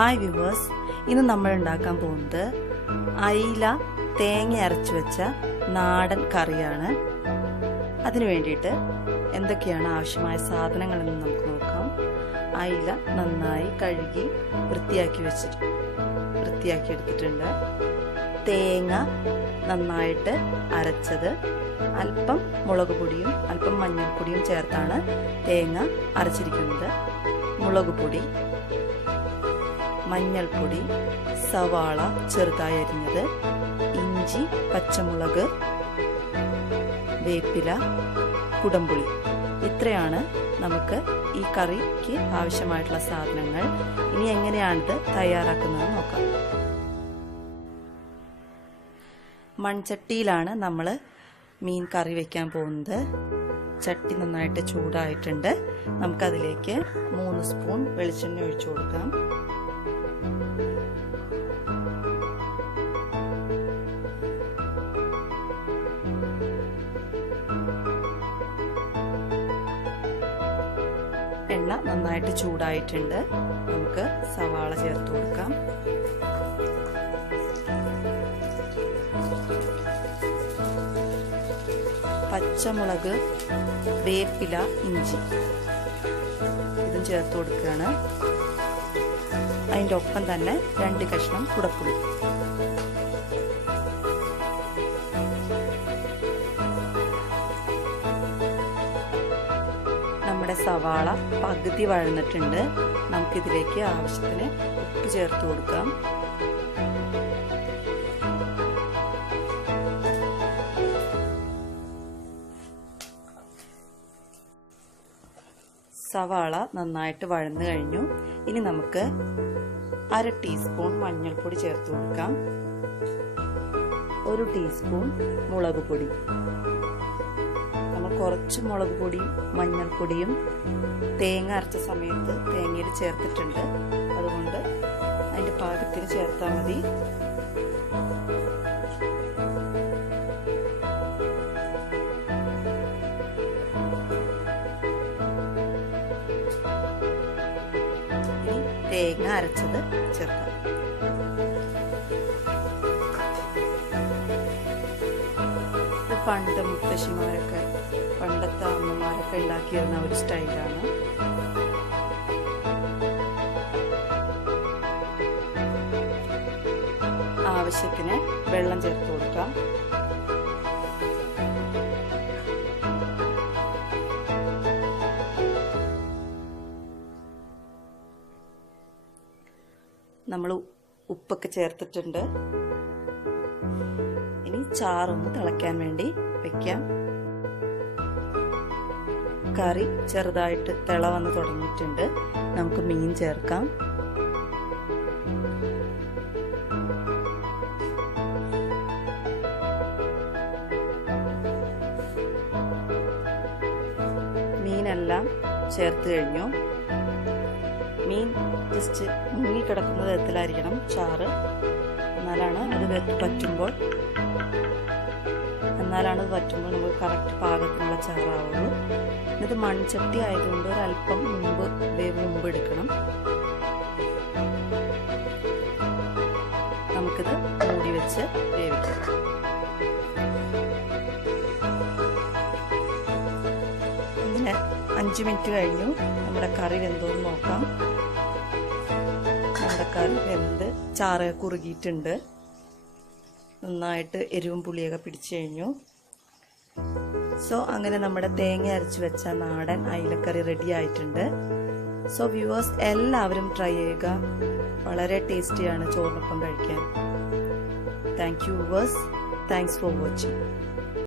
Hi viewers, ഇന്ന് നമ്മൾ ഉണ്ടാക്കാൻ പോകുന്നത് അയില തേങ്ങ അരച്ചു വെച്ച നാടൻ കറിയാണ്. അതിനു വേണ്ടിയിട്ട് എന്തൊക്കെയാണ് ആവശ്യമായ സാധനങ്ങളെന്ന് നമുക്ക് നോക്കാം. അയില നന്നായി കഴുകി വൃത്തിയാക്കി എടുത്തിട്ടുണ്ട്. തേങ്ങ നന്നായിട്ട് അരച്ചത്, അല്പം മുളക് പൊടിയും അല്പം മഞ്ഞൾപ്പൊടിയും ചേർത്താണ് തേങ്ങ അരച്ചിരിക്കുന്നത്. മുളക് പൊടി, മഞ്ഞൾപ്പൊടി, സവാള ചെറുതായി അരിഞ്ഞത്, ഇഞ്ചി, പച്ചമുളക്, വേപ്പില, കുടംപുളി. ഇത്രയാണ് നമുക്ക് ഈ കറിക്ക് ആവശ്യമായിട്ടുള്ള സാധനങ്ങൾ. ഇനി എങ്ങനെയാണിത് തയ്യാറാക്കുന്നത് നോക്കാം. മൺചട്ടിയിലാണ് നമ്മൾ മീൻ കറി വെക്കാൻ പോകുന്നത്. ചട്ടി നന്നായിട്ട് ചൂടായിട്ടുണ്ട്. നമുക്കതിലേക്ക് 3 സ്പൂൺ വെളിച്ചെണ്ണ ഒഴിച്ചു കൊടുക്കാം. എണ്ണ നന്നായിട്ട് ചൂടായിട്ടുണ്ട്. നമുക്ക് സവാള ചേർത്ത് കൊടുക്കാം. പച്ചമുളക്, വേപ്പില, ഇഞ്ചി ഇതും ചേർത്ത് കൊടുക്കുകയാണ്. അതിൻ്റെ ഒപ്പം തന്നെ 2 കഷ്ണം കുടപ്പുളി. നമ്മുടെ സവാള പകുതി വഴന്നിട്ടുണ്ട്. നമുക്കിതിലേക്ക് ആവശ്യത്തിന് ഉപ്പ് ചേർത്ത് കൊടുക്കാം. സവാള നന്നായിട്ട് വഴന്നു കഴിഞ്ഞു. ഇനി നമുക്ക് 1/2 ടീസ്പൂൺ മഞ്ഞൾപ്പൊടി ചേർത്ത് കൊടുക്കാം. 1 ടീസ്പൂൺ മുളക് പൊടി. നമ്മൾ കുറച്ച് മുളക് പൊടിയും മഞ്ഞൾപ്പൊടിയും തേങ്ങ അരച്ച സമയത്ത് തേങ്ങയിൽ ചേർത്തിട്ടുണ്ട്. അതുകൊണ്ട് അതിൻ്റെ പാകത്തിന് ചേർത്താൽ മതി. തേങ്ങ അരച്ചത് ചേർക്കാം. പണ്ട് മുത്തശ്ശിമാരൊക്കെ, പണ്ടത്തെ അമ്മമാരൊക്കെ ഉണ്ടാക്കിയിരുന്ന ഒരു സ്റ്റൈലാണ്. ആവശ്യത്തിന് വെള്ളം ചേർത്ത് കൊടുക്കാം. നമ്മൾ ഉപ്പൊക്കെ ചേർത്തിട്ടുണ്ട്. ഇനി ചാറൊന്ന് തിളയ്ക്കാൻ വേണ്ടി വെക്കാം. കറി ചെറുതായിട്ട് തിള വന്ന് തുടങ്ങിയിട്ടുണ്ട്. നമുക്ക് മീൻ ചേർക്കാം. മീനെല്ലാം ചേർത്ത് കഴിഞ്ഞു. മീൻ ജസ്റ്റ് മുങ്ങിക്കിടക്കുന്ന വിധത്തിലായിരിക്കണം ചാറ്. എന്നാലാണ് അത് വറ്റുമ്പോൾ നമുക്ക് കറക്റ്റ് പാകത്തിനുള്ള ചാറാവുള്ളൂ. ഇത് മൺചട്ടി ആയതുകൊണ്ട് ഒരല്പം മുമ്പ് എടുക്കണം. നമുക്കിത് മൂടി വെച്ച് വേവിക്കാം. അങ്ങനെ 5 മിനിറ്റ് കഴിഞ്ഞു. നമ്മുടെ കറി വെന്തോന്ന് നോക്കാം. നമ്മുടെ കറി വെന്ത് ചാറ് കുറുകിയിട്ടുണ്ട്. നന്നായിട്ട് എരിവും പുളിയൊക്കെ പിടിച്ചു കഴിഞ്ഞു. സോ അങ്ങനെ നമ്മുടെ തേങ്ങ അരച്ച് വെച്ച നാടൻ അയിലക്കറി റെഡി ആയിട്ടുണ്ട്. സോ വ്യൂവേഴ്സ്, എല്ലാവരും ട്രൈ ചെയ്യുക. വളരെ ടേസ്റ്റിയാണ് ചോറിനൊപ്പം കഴിക്കാൻ. Thank you viewers. Thanks for watching.